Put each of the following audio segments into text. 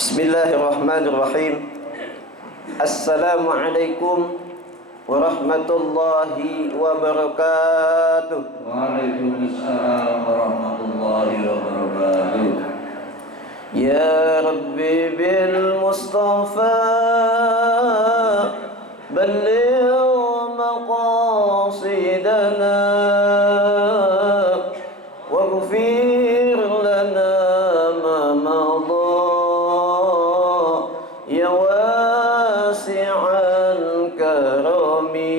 Bismillahirrahmanirrahim. Assalamualaikum warahmatullahi wabarakatuh. Waalaikumsalam warahmatullahi wabarakatuh. Ya Rabbi bil Mustafa balligh maqasidana waghfir lana ma madha ya wasi'al karami.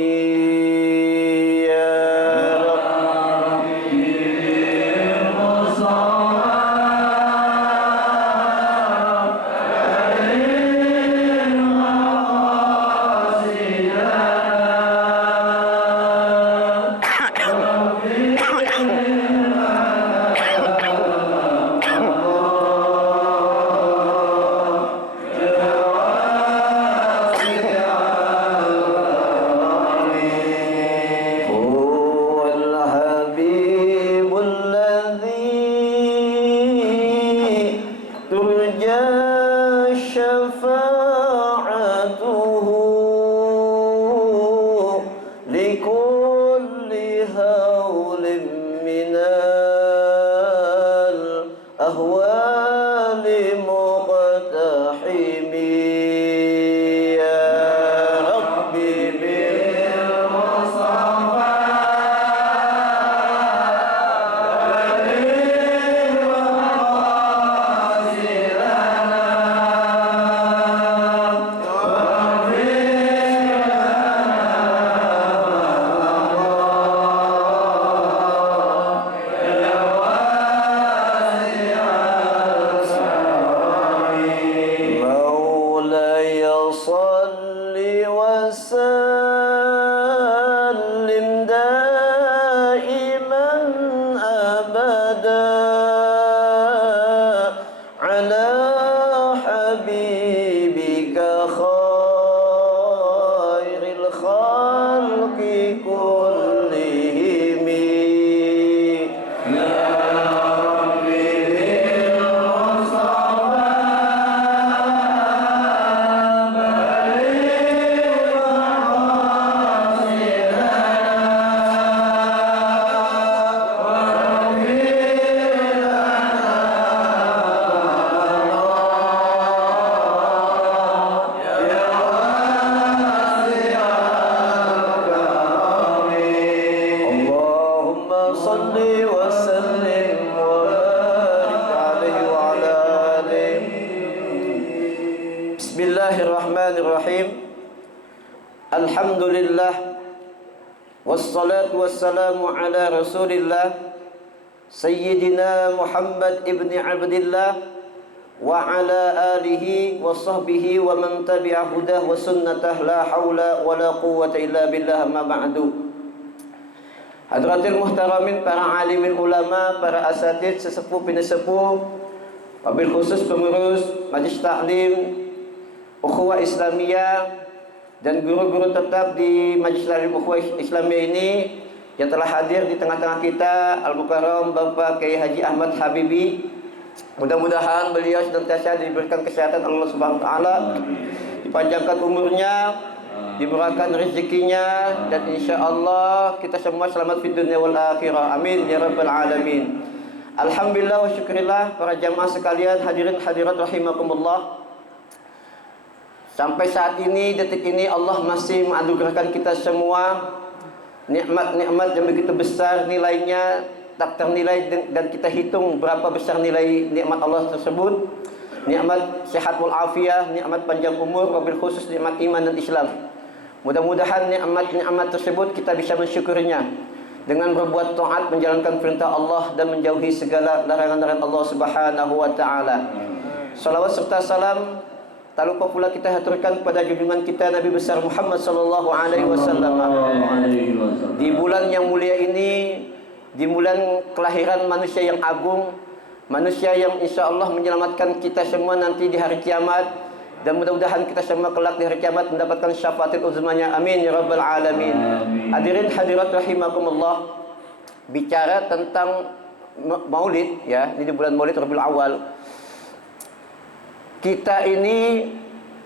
Bismillahirrahmanirrahim. Alhamdulillah wassalatu wassalamu ala Rasulillah Sayyidina Muhammad ibni Abdillah wa ala alihi wa sahbihi wa man tabi'a hudah wa sunnatah la hawla wa la quwwata illa billah ma ba'du. Hadratil muhtaramin, para alimin ulama, para asatid, sesepuh pinasepuh, wabil khusus pengurus Majlis Taklim Ukhuwah Islamiyah dan guru-guru tetap di Majlis Taklim Ukhuwah Islamiyah ini yang telah hadir di tengah-tengah kita, Al-Mukarram Bapak Kiai Haji Ahmad Habibi. Mudah-mudahan beliau senantiasa diberikan kesehatan Allah Subhanahu wa taala, dipanjangkan umurnya, dimurahkan rezekinya, dan insyaallah kita semua selamat fid dunya wal akhirah. Amin ya rabbal alamin. Alhamdulillah wa syukurillah para jamaah sekalian, hadirin hadirat rahimakumullah. Sampai saat ini, detik ini, Allah masih menganugerahkan kita semua nikmat-nikmat yang begitu besar nilainya, tak ternilai dan kita hitung berapa besar nilai nikmat Allah tersebut. Nikmat sehat wal afiah, nikmat panjang umur, wabil khusus nikmat iman dan Islam. Mudah-mudahan nikmat-nikmat tersebut kita bisa mensyukurinya dengan berbuat taat, menjalankan perintah Allah dan menjauhi segala larangan-larangan Allah Subhanahu wa taala. Salawat serta salam tak lupa pula kita haturkan kepada junjungan kita Nabi besar Muhammad sallallahu alaihi wasallam. Di bulan yang mulia ini, di bulan kelahiran manusia yang agung, manusia yang insyaallah menyelamatkan kita semua nanti di hari kiamat, dan mudah-mudahan kita semua kelak di hari kiamat mendapatkan syafaatul uzmanya. Amin ya rabbal alamin. Hadirin hadirat rahimakumullah, bicara tentang Maulid ya, ini di bulan Maulid Rabiul Awal. kita ini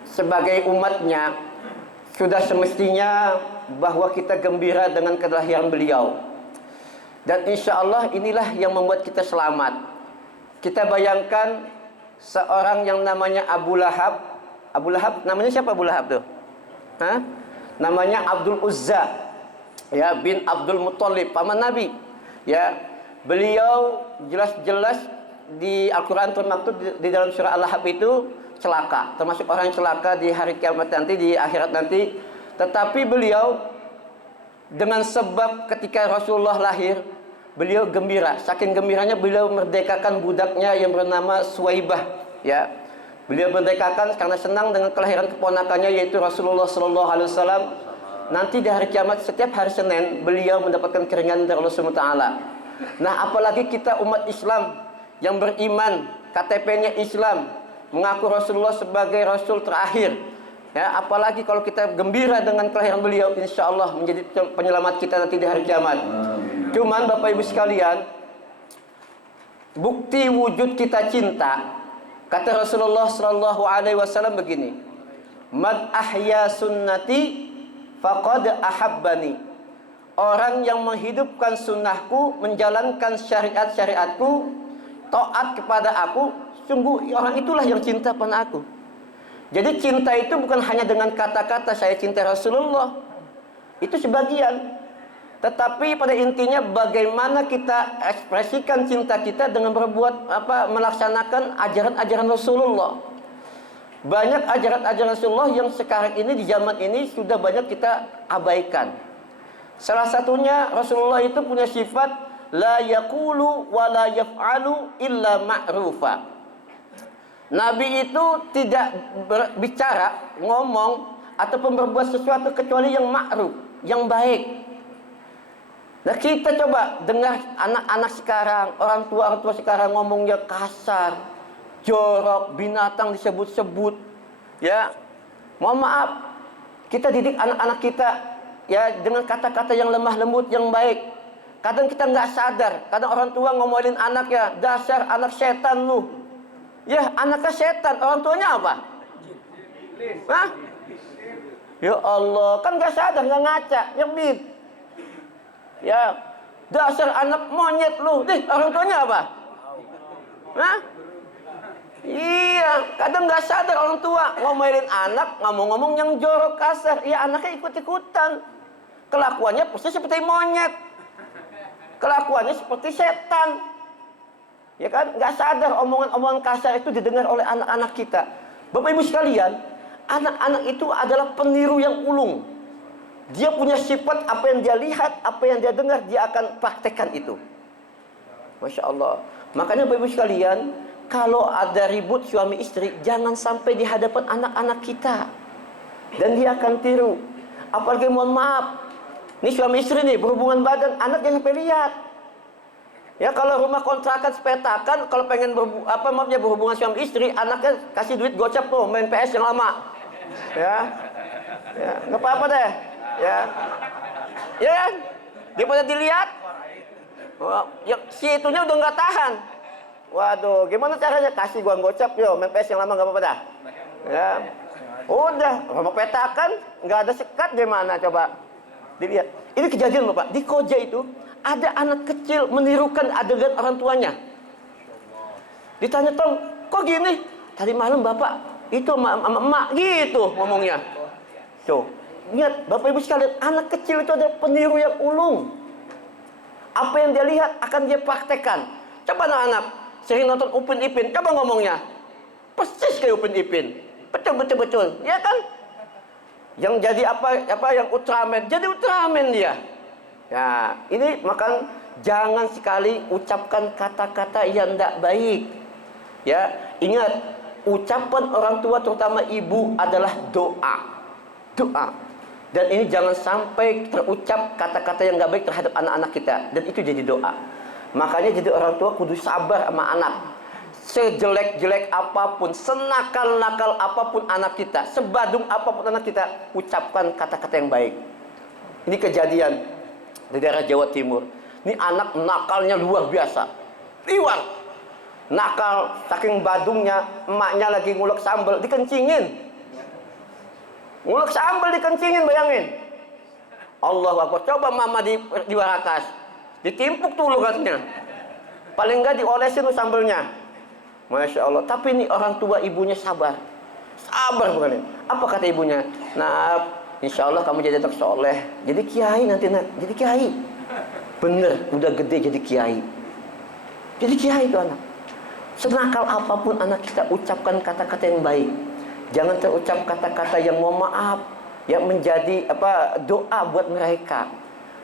sebagai umatnya sudah semestinya bahwa kita gembira dengan kelahiran beliau. Dan insya Allah inilah yang membuat kita selamat. Kita bayangkan seorang yang namanya Abu Lahab. Abu Lahab, namanya siapa Abu Lahab tuh? Hah? Namanya Abdul Uzza, ya, bin Abdul Muttalib, paman Nabi. Ya, beliau jelas-jelas di Al-Quran termaktub di dalam surah Al-Lahab itu celaka, termasuk orang yang celaka di hari kiamat nanti, di akhirat nanti. Tetapi beliau dengan sebab ketika Rasulullah lahir, beliau gembira. Saking gembiranya beliau merdekakan budaknya yang bernama Suwaibah. Ya, beliau merdekakan karena senang dengan kelahiran keponakannya yaitu Rasulullah Sallallahu Alaihi Wasallam. Nanti di hari kiamat setiap hari Senin beliau mendapatkan keringanan dari Allah Subhanahu Wa Taala. Nah, apalagi kita umat Islam yang beriman, KTP-nya Islam, mengaku Rasulullah sebagai Rasul terakhir. Ya, apalagi kalau kita gembira dengan kelahiran beliau, insya Allah menjadi penyelamat kita nanti di hari kiamat. Cuman Bapak Ibu sekalian, bukti wujud kita cinta, kata Rasulullah Sallallahu Alaihi Wasallam begini: "Man ahya sunnati faqad ahabbani." Orang yang menghidupkan sunnahku, menjalankan syariat-syariatku, taat kepada aku, sungguh orang itulah yang cinta pada aku. Jadi cinta itu bukan hanya dengan kata-kata saya cinta Rasulullah, itu sebagian. Tetapi pada intinya bagaimana kita ekspresikan cinta kita dengan berbuat melaksanakan ajaran-ajaran Rasulullah. Banyak ajaran-ajaran Rasulullah yang sekarang ini di zaman ini sudah banyak kita abaikan. Salah satunya Rasulullah itu punya sifat la yaqulu wa la yaf'alu illa ma'rufa. Nabi itu tidak berbicara, ngomong ataupun berbuat sesuatu kecuali yang ma'ruf, yang baik. Nah, kita coba dengar anak-anak sekarang, orang tua sekarang ngomongnya kasar, jorok, binatang disebut-sebut. Ya, mohon maaf, kita didik anak-anak kita ya dengan kata-kata yang lemah lembut, yang baik. Kadang kita nggak sadar, kadang orang tua ngomongin anak ya, dasar anak setan lu. Ya, anaknya setan, orang tuanya apa? Hah? Ya Allah, kan nggak sadar, nggak ngaca, nyebit. Ya, dasar anak monyet lu. Orang tuanya apa? Hah? Iya, kadang nggak sadar orang tua ngomelin anak, ngomong-ngomong yang jorok kasar. Ya, anaknya ikut-ikutan. Kelakuannya persis seperti monyet. Kelakuannya seperti setan. Ya kan, nggak sadar omongan-omongan kasar itu didengar oleh anak-anak kita. Bapak Ibu sekalian, anak-anak itu adalah peniru yang ulung. Dia punya sifat, apa yang dia lihat, apa yang dia dengar, dia akan praktekkan itu. Masya Allah. Makanya Bapak Ibu sekalian, kalau ada ribut suami istri, jangan sampai di hadapan anak-anak kita. Dan dia akan tiru. Apalagi mohon maaf, ini suami istri nih berhubungan badan, anak jangan sampai lihat. Ya, kalau rumah kontrakan sepetakan, kalau pengen berhubungan suami istri, anaknya kasih duit gocap tuh main PS yang lama. Ya, nggak apa-apa deh. Ya, ya kan? Daripada dilihat, ya, si itunya udah nggak tahan. Waduh, gimana caranya? Kasih gua gocap, yo main PS yang lama nggak apa-apa dah. Ya, udah rumah petakan nggak ada sekat, gimana coba? Dilihat. Ini kejadian Bapak di Koja itu. Ada anak kecil menirukan adegan orang tuanya. Ditanya, Tong, kok gini? Tadi malam bapak itu sama emak gitu ngomongnya. Tuh, lihat Bapak Ibu sekalian, anak kecil itu ada peniru yang ulung. Apa yang dia lihat akan dia praktekkan. Coba anak-anak sering nonton Upin Ipin, coba ngomongnya. Persis kayak Upin Ipin. Betul, ya kan? Yang jadi apa yang Ultraman, jadi Ultraman dia. Ya, ini maka jangan sekali ucapkan kata-kata yang tidak baik. Ya, ingat, ucapan orang tua terutama ibu adalah doa. Doa. Dan ini jangan sampai terucap kata-kata yang tidak baik terhadap anak-anak kita. Dan itu jadi doa. Makanya jadi orang tua kudu sabar sama anak. Sejelek-jelek apapun, senakal-nakal apapun anak kita, sebadung apapun anak kita, ucapkan kata-kata yang baik. Ini kejadian di daerah Jawa Timur. Ini anak nakalnya luar biasa, liwat. nakal, saking badungnya, emaknya lagi ngulek sambal, dikencingin. Ngulek sambal dikencingin, bayangin. Allahu Akbar. Coba mama di warakas, ditimpuk tuh lokasinya. Paling enggak diolesin tuh sambalnya. Masya Allah. Tapi ini orang tua ibunya sabar. Sabar bukan ini. Apa kata ibunya? Nah, insya Allah kamu jadi anak soleh. Jadi kiai nanti nak. Jadi kiai. Bener, udah gede jadi kiai. Jadi kiai itu anak. Senakal apapun anak kita ucapkan kata-kata yang baik. Jangan terucap kata-kata yang mohon maaf, yang menjadi doa buat mereka.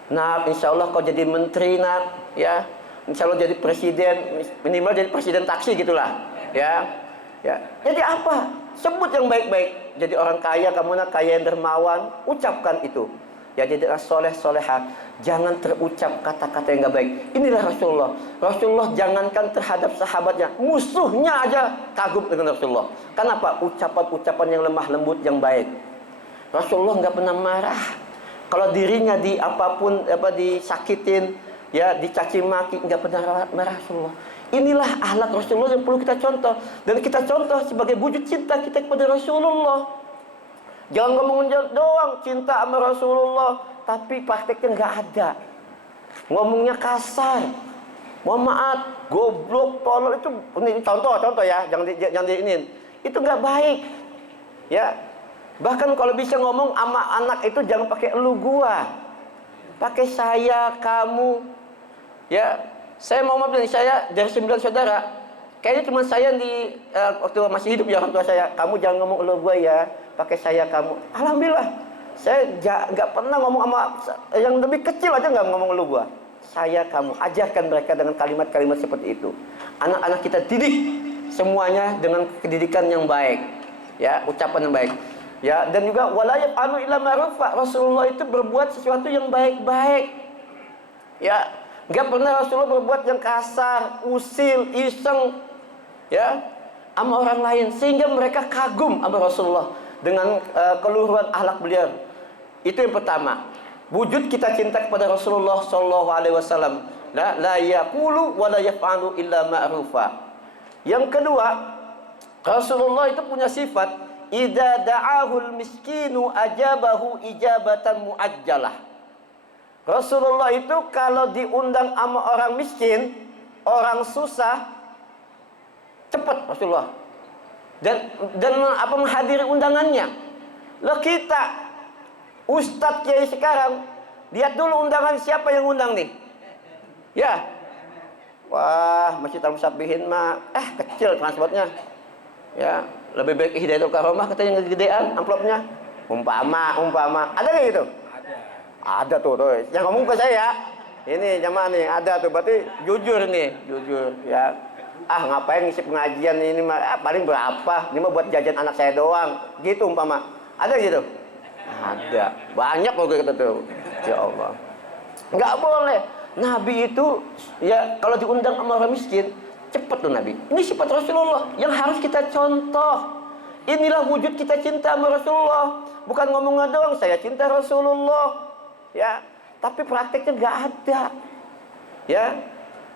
Nah, insya Allah kau jadi menteri nak, ya. Insya Allah jadi presiden, minimal jadi presiden taksi gitulah, ya. Ya. Jadi apa? Sebut yang baik-baik. Jadi orang kaya, kamu nak kaya yang dermawan, ucapkan itu. Ya, jadi soleh soleha. Jangan terucap kata-kata yang gak baik. Inilah Rasulullah. Rasulullah jangankan terhadap sahabatnya, musuhnya aja kagum dengan Rasulullah. Kenapa? Ucapan-ucapan yang lemah lembut yang baik. Rasulullah nggak pernah marah. Kalau dirinya di apapun disakitin, ya dicaci maki, nggak pernah marah Rasulullah. Inilah akhlak Rasulullah yang perlu kita contoh, dan kita contoh sebagai wujud cinta kita kepada Rasulullah. Jangan ngomong doang cinta sama Rasulullah, tapi prakteknya nggak ada. Ngomongnya kasar, mohon maaf, goblok, tolol, itu ini contoh ya, jangan diinin. Itu nggak baik, ya. Bahkan kalau bisa ngomong sama anak itu jangan pakai elu gua, pakai saya, kamu, ya. Saya mau maaf nih, saya dari 9 saudara, kayaknya cuma saya waktu masih hidup ya orang tua saya. Kamu jangan ngomong elu gua ya, pakai saya, kamu. Alhamdulillah, saya nggak pernah ngomong sama yang lebih kecil aja, nggak ngomong elu gua. Saya, kamu. Ajarkan mereka dengan kalimat-kalimat seperti itu. Anak-anak kita didik semuanya dengan pendidikan yang baik, ya, ucapan yang baik. Ya, dan juga wala yaf'alu illa ma'rufa. Rasulullah itu berbuat sesuatu yang baik-baik. Ya, enggak pernah Rasulullah berbuat yang kasar, usil, iseng, ya, sama orang lain, sehingga mereka kagum sama Rasulullah dengan keluhuran akhlak beliau. Itu yang pertama. Wujud kita cinta kepada Rasulullah sallallahu alaihi wasallam. La yaqulu wa la yaf'alu illa ma'rufa. Yang kedua, Rasulullah itu punya sifat idza da'ahul miskinu ajabahu ijabatan muajjalah. Rasulullah itu kalau diundang sama orang miskin, orang susah, cepat Rasulullah. Dan menghadiri undangannya. Loh kita Ustadz Kiai sekarang, lihat dulu undangan siapa yang undang nih. Ya. Wah, Masjid Al-Musabbihin mah kecil transportnya. Ya, lebih baik Hidayatul Karomah katanya yang gedean amplopnya. Umpama. Ada nggak gitu? Ada tuh. Yang ngomong ke saya. Ini jamaah nih, ada tuh. Berarti jujur ya. Ngapain ngisi pengajian ini mah paling berapa? Ini mah buat jajan anak saya doang. Gitu umpama. Ada gitu? Ada. Banyak loh kita tuh. Ya Allah. Nggak boleh. Nabi itu ya kalau diundang sama orang miskin, cepat tuh Nabi. Ini sifat Rasulullah yang harus kita contoh. Inilah wujud kita cinta sama Rasulullah. Bukan ngomong doang saya cinta Rasulullah, ya. Tapi prakteknya nggak ada, ya.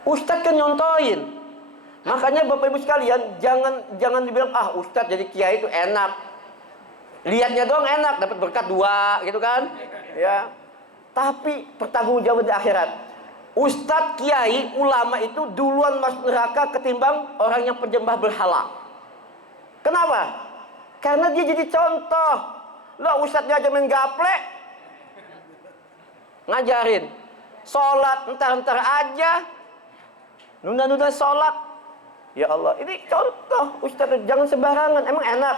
Ustadz kan nyontohin. Makanya Bapak Ibu sekalian jangan dibilang Ustadz jadi kiai itu enak. Lihatnya doang enak, dapat berkat 2 gitu kan, ya. Tapi pertanggungjawaban di akhirat. Ustadz, kiai, ulama itu duluan masuk neraka ketimbang orang yang penyembah berhala. Kenapa? Karena dia jadi contoh. Loh, ustadznya aja main gaplek, ngajarin sholat entar-entar aja, nunda-nunda sholat. Ya Allah, ini contoh ustadz, jangan sembarangan. Emang enak?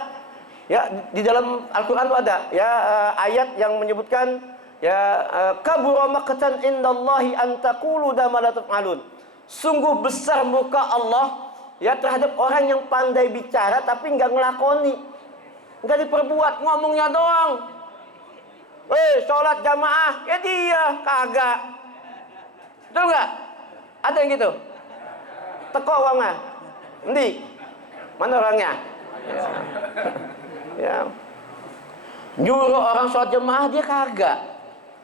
Ya, di dalam Al-Quran itu ada ya ayat yang menyebutkan ya kabura maqtan indallahi an taqulu ma la taf'alun. Sungguh besar muka Allah ya terhadap orang yang pandai bicara tapi enggak ngelakoni, enggak diperbuat, ngomongnya doang. Sholat jamaah, ya dia kagak. Betul enggak? Ada yang gitu? Teko orangnya. Endi? Mana orangnya? Ya. Nyuruh orang sholat jamaah dia kagak.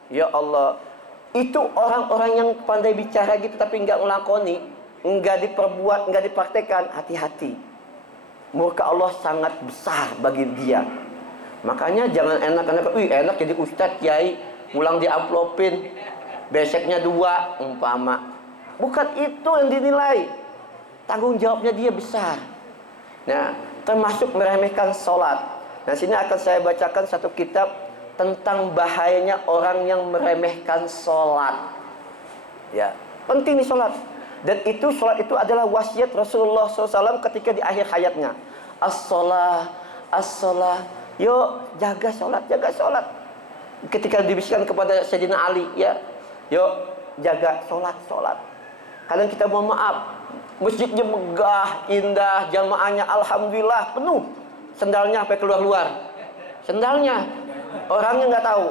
Ya Allah, itu orang-orang yang pandai bicara gitu tapi nggak ngelakoni, enggak diperbuat, enggak dipraktekkan, hati-hati. Murka Allah sangat besar bagi dia. Makanya jangan enak-enak, enak jadi ustadz, kiai, pulang diamplopin, beseknya 2 umpama. Bukan itu yang dinilai. Tanggung jawabnya dia besar. Nah, termasuk meremehkan sholat. Nah, sini akan saya bacakan satu kitab tentang bahayanya orang yang meremehkan sholat. Ya, penting nih sholat. Dan itu sholat itu adalah wasiat Rasulullah SAW ketika di akhir hayatnya. As-sholah, as-sholah. Yuk, jaga sholat, jaga sholat. Ketika dibisikkan kepada Sayyidina Ali, ya, yuk, jaga sholat, sholat. Kadang kita mohon maaf, masjidnya megah, indah, jamaahnya alhamdulillah penuh. Sendalnya sampai keluar-luar. Sendalnya, orangnya nggak tahu.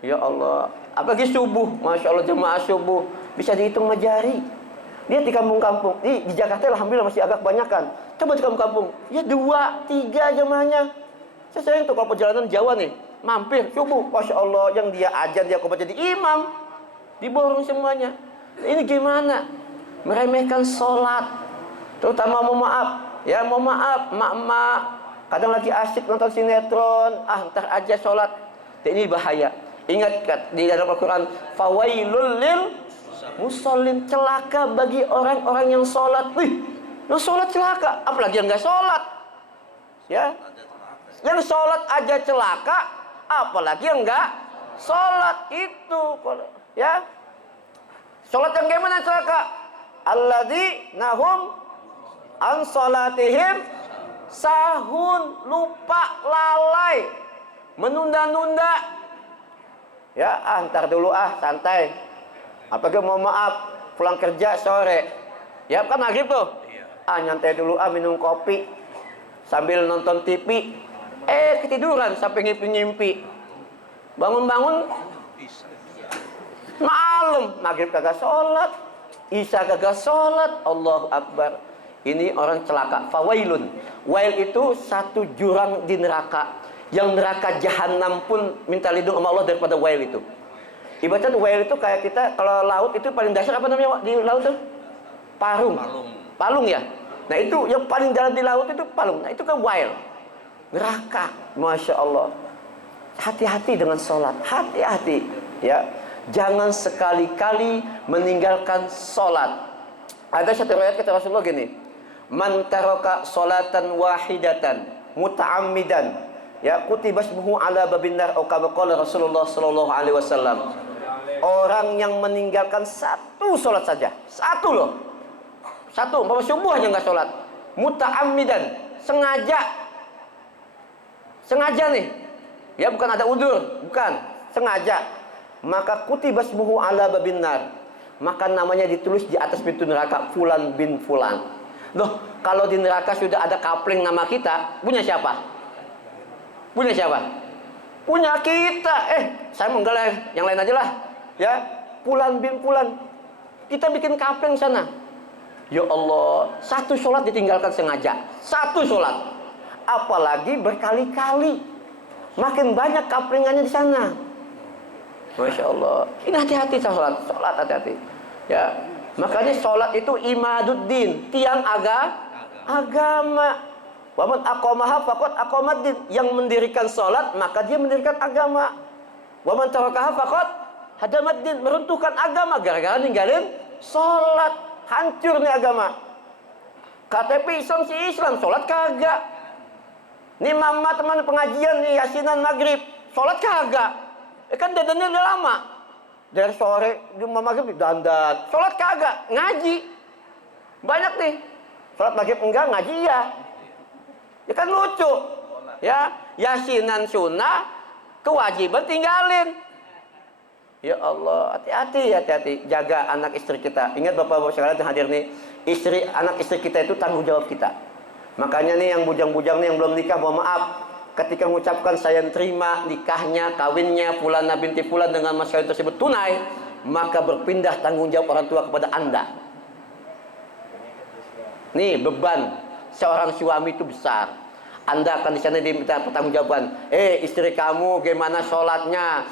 Ya Allah, apalagi subuh, masya Allah jemaah subuh bisa dihitung sama jari. Dia di kampung-kampung, di Jakarta alhamdulillah masih agak kebanyakan. Coba di kampung-kampung, ya 2, 3 jemaahnya. Saya sering tuh kalau perjalanan Jawa nih, mampir subuh, masya Allah yang dia ajan dia kok jadi imam, diborong semuanya. Ini gimana? Meremehkan sholat, terutama mohon maaf, ya mohon maaf, mak-mak kadang lagi asik nonton sinetron, ntar aja sholat. Ini bahaya. Ingat di dalam Al-Quran, fawailul lil musallin, celaka bagi orang-orang yang sholat. Yang sholat celaka, apalagi yang nggak sholat. Ya, yang sholat aja celaka, apalagi yang nggak sholat itu, ya. Sholat yang gimana celaka? Alladzi nahum an sholatihim sahun, lupa, lalai, menunda-nunda. Ya, ntar dulu santai. Apalagi mau maaf, pulang kerja sore. Ya kan maghrib tuh. Nyantai dulu minum kopi sambil nonton TV. Ketiduran sampai ngimpi-ngimpi. Bangun-bangun malam, maghrib kagak sholat, isya kagak sholat, Allahu Akbar. Ini orang celaka. Fawailun. Wail itu satu jurang di neraka. Yang neraka jahanam pun minta lindung sama Allah daripada wail itu. Ibaratnya wail itu kayak kita, kalau laut itu paling dasar apa namanya di laut tuh? Parung. Palung ya. Nah itu yang paling dalam di laut itu palung. Nah itu kan wail. Neraka. Masya Allah. Hati-hati dengan sholat. Hati-hati. Ya. Jangan sekali-kali meninggalkan sholat. Ada satu riwayat kata Rasulullah gini, man taraka sholatan wahidatan muta'ammidan, ya kutiba ismuhu ala babin nar, atau kama qala Rasulullah sallallahu alaihi wasallam. Orang yang meninggalkan satu sholat saja, satu loh, satu, umpama subuh aja nggak sholat, muta'ammidan, sengaja nih, ya bukan ada udzur, bukan, sengaja. Maka kutiba ismuhu ala babin nar, maka namanya ditulis di atas pintu neraka, fulan bin fulan. Loh, kalau di neraka sudah ada kapling nama kita, punya siapa? Punya siapa? Punya kita. Saya menggalah yang lain aja lah. Ya, fulan bin fulan. Kita bikin kapling sana. Ya Allah, satu sholat ditinggalkan sengaja. Satu sholat. Apalagi berkali-kali. Makin banyak kaplingannya di sana. Masya Allah. Ini hati-hati sholat hati-hati. Ya, makanya sholat itu imaduddin, tiang agama. Waman aqamaha faqad aqamaddin. Yang mendirikan sholat maka dia mendirikan agama. Waman tarakaha faqad hadamaddin, meruntuhkan agama gara-gara ninggalin sholat. Hancur nih agama. KTP Islam si Islam, sholat kagak. Nih mama teman pengajian nih yasinan maghrib, sholat kagak. Kan dandannya udah lama. Dari sore di maghrib dandan. Sholat kagak, ngaji. Banyak nih. Sholat maghrib enggak, ngaji iya. Ya kan lucu. Ya, yasinan sunnah, kewajiban tinggalin. Ya Allah, hati-hati. Jaga anak istri kita. Ingat Bapak-bapak sekalian yang hadir nih, anak istri kita itu tanggung jawab kita. Makanya nih yang bujang-bujang nih yang belum nikah, mohon maaf. Ketika mengucapkan saya terima nikahnya, kawinnya Fulana binti Fulan dengan mas kawin tersebut tunai, maka berpindah tanggung jawab orang tua kepada Anda. Nih beban seorang suami itu besar. Anda akan di sana diminta pertanggungjawaban. Istri kamu bagaimana sholatnya?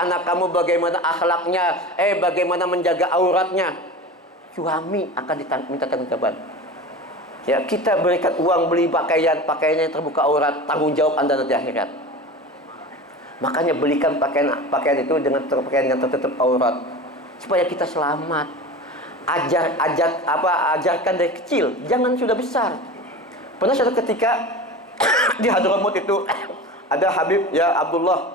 Anak kamu bagaimana akhlaknya? Bagaimana menjaga auratnya? suami akan minta tanggung-jawaban. Ya, kita berikan uang beli pakaiannya yang terbuka aurat, tanggung jawab Anda nanti akhirat. Makanya belikan pakaian itu dengan pakaian yang tertutup aurat supaya kita selamat. Ajarkan dari kecil, jangan sudah besar. Pernah suatu ketika di Hadramut itu ada Habib ya Abdullah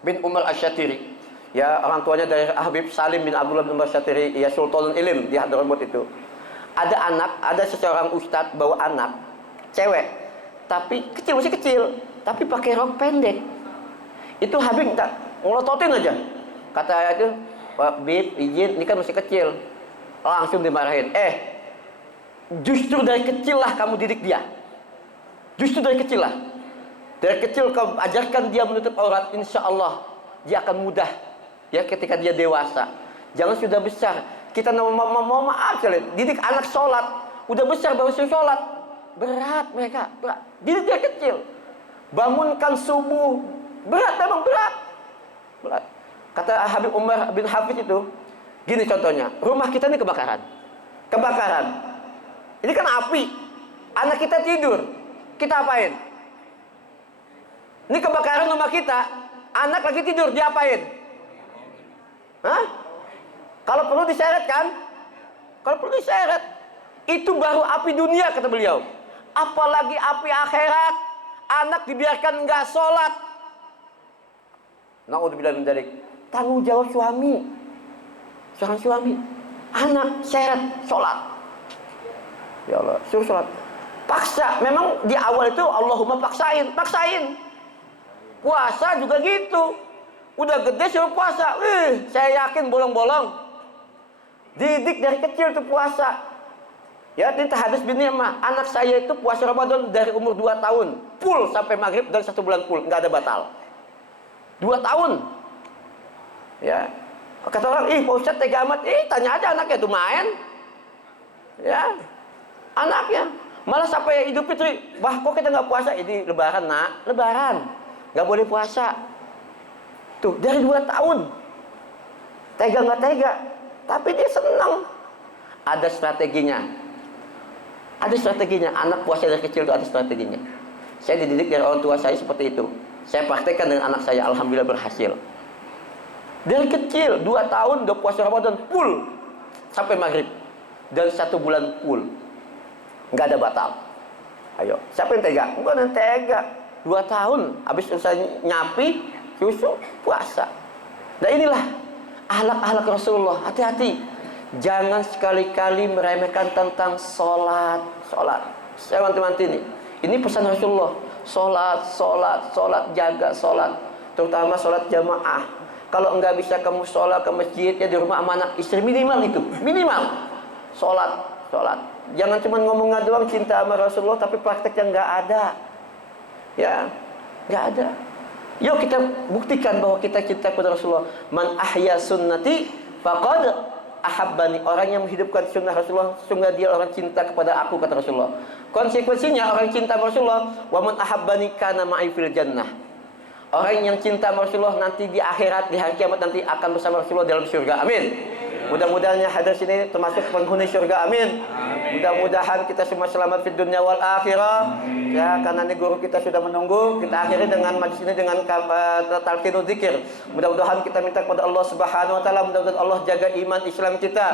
bin Umar Asy-Syatiri. Ya, orang tuanya dari Habib Salim bin Abdullah bin Umar Asy-Syatiri, ya Sultanul Ilim di Hadramut itu. Ada seseorang ustadz bawa anak cewek, tapi masih kecil, tapi pakai rok pendek. Itu Habib tak ngelototin aja. Kata itu, Pak Bib, izin, ini kan masih kecil. Langsung dimarahin. Justru dari kecil lah kamu didik dia. Justru dari kecil lah. Dari kecil kamu ajarkan dia menutup aurat, insya Allah dia akan mudah. Ya, ketika dia dewasa. Jangan sudah besar. Kita mau maaf kalian. Didik anak sholat, udah besar baru sholat. Berat mereka. Berat. Didik dari kecil. Bangunkan subuh. Berat, memang berat. Berat. Kata Habib Umar bin Hafiz itu, gini contohnya, rumah kita ini kebakaran. Ini kan api. Anak kita tidur. Kita apain? Ini kebakaran rumah kita. Anak lagi tidur, diapain? Hah? Kalau perlu diseret kan? Kalau perlu diseret. Itu baru api dunia kata beliau. Apalagi api akhirat. Anak dibiarkan enggak sholat. Na'udzubillah min dzalik. Tanggung jawab suami. Seorang suami, anak seret sholat. Ya Allah, suruh sholat. Paksa, memang di awal itu Allahumma paksain. Puasa juga gitu. Udah gede suruh puasa. Saya yakin bolong-bolong. Didik dari kecil tuh puasa. Ya, ini hadis bin Ni'mah. Anak saya itu puasa Ramadan dari umur 2 tahun. Full sampai maghrib dan 1 bulan full. Nggak ada batal. 2 tahun. Ya. Kata orang, Pak Ustadz tega amat. Tanya aja anaknya tuh main. Ya. Anaknya. Malah sampai Idul Fitri. Kok kita nggak puasa? Ini lebaran, nak. Lebaran. Nggak boleh puasa. Tuh, dari 2 tahun. Tega nggak tega. Tapi dia senang. Ada strateginya. Anak puasa dari kecil itu ada strateginya. Saya dididik dari orang tua saya seperti itu. Saya praktekkan dengan anak saya. Alhamdulillah berhasil. Dari kecil, 2 tahun udah puasa Ramadan full sampai maghrib. Dan 1 bulan full. Nggak ada batal. Ayo, siapa yang tega? Bukan yang tega. 2 tahun, habis selesai nyapi, susu, puasa. Nah inilah akhlak Rasulullah. Hati-hati. Jangan sekali-kali meremehkan tentang sholat. Saya wanti-wanti ini pesan Rasulullah. Sholat, jaga sholat. Terutama sholat jamaah. Kalau enggak bisa kamu sholat ke masjid, ya di rumah sama anak istri, minimal itu. Minimal. Sholat. Jangan cuma ngomong doang cinta sama Rasulullah, tapi prakteknya enggak ada. Ya, enggak ada. Yuk kita buktikan bahwa kita cinta kepada Rasulullah. Man ahya sunnati faqad ahabbani. Orang yang menghidupkan sunnah Rasulullah, sungguh dia orang cinta kepada aku, kata Rasulullah. Konsekuensinya orang cinta Rasulullah, wa man ahabbani kana ma'i fil jannah. Orang yang cinta Rasulullah nanti di akhirat, di hari kiamat nanti akan bersama Rasulullah dalam surga. Amin. Mudah-mudahan hadir sini termasuk penghuni surga. Amin. Mudah-mudahan kita semua selamat di dunia wal akhirah. Ya, karena ini guru kita sudah menunggu. Kita akhiri dengan majlis ini dengan talqinul dzikir. Mudah-mudahan kita minta kepada Allah Subhanahu wa taala, mudah-mudahan Allah jaga iman Islam kita.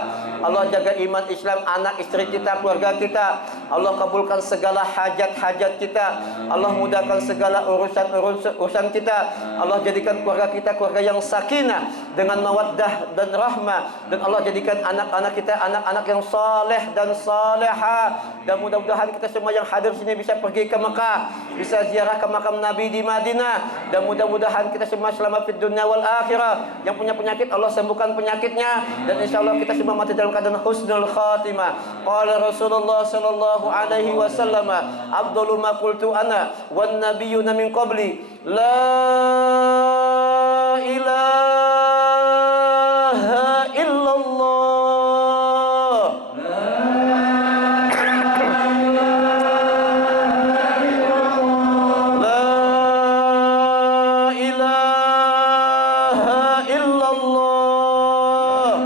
Allah jaga iman Islam anak istri kita, keluarga kita. Allah kabulkan segala hajat-hajat kita. Allah mudahkan segala urusan kita. Allah jadikan keluarga kita keluarga yang sakinah dengan mawaddah dan rahmah. Dan Allah jadikan anak-anak kita anak-anak yang saleh dan salehah. Dan mudah-mudahan kita semua yang hadir sini bisa pergi ke Mekah, bisa ziarah ke makam Nabi di Madinah. Dan mudah-mudahan kita semua selamat di dunia wal akhirah. Yang punya penyakit Allah sembuhkan penyakitnya. Dan insya Allah kita semua mati dalam keadaan husnul khatimah. Qala Rasulullah sallallahu alaihi wasallam, afdalu ma qultu ana wan nabiyyuna min qabli, la ilaha illallah. La ilaha illallah.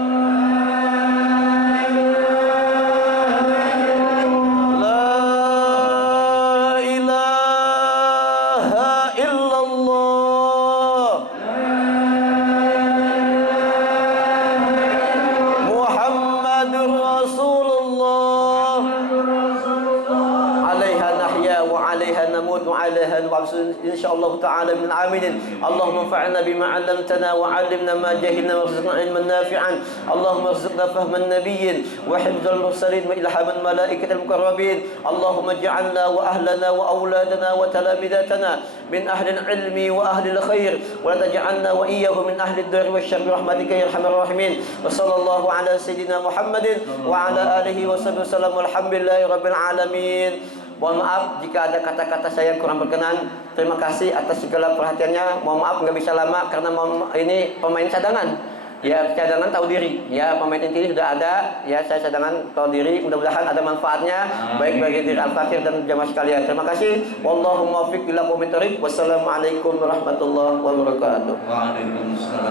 عليها نموت وعليها نبعث إن شاء الله تعالى من العاملين. اللهم انفعنا بما علمتنا وعلمنا ما جهلنا وارزقنا علما نافعا. اللهم ارزقنا فهم النبيين وحفظ المرسلين وإلهام الملائكة المقربين. اللهم اجعلنا وأهلنا وأولادنا وتلامذتنا من أهل العلم وأهل الخير، ولا تجعلنا وإياهم من أهل الدار والشر برحمتك يا أرحم الراحمين. وصلى الله على سيدنا محمد وعلى آله وصحبه وسلم والحمد لله رب العالمين. Mohon maaf jika ada kata-kata saya kurang berkenan. Terima kasih atas segala perhatiannya. Mohon maaf nggak bisa lama karena ini pemain cadangan. Ya, cadangan tahu diri. Ya, pemain inti ini sudah ada. Ya, saya cadangan tahu diri. Mudah-mudahan ada manfaatnya baik bagi diri Al-Fakir dan jamaah sekalian. Terima kasih. Wallahu muwaffiq ila aqwamit thoriq. Wassalamualaikum warahmatullahi wabarakatuh. Waalaikumsalam.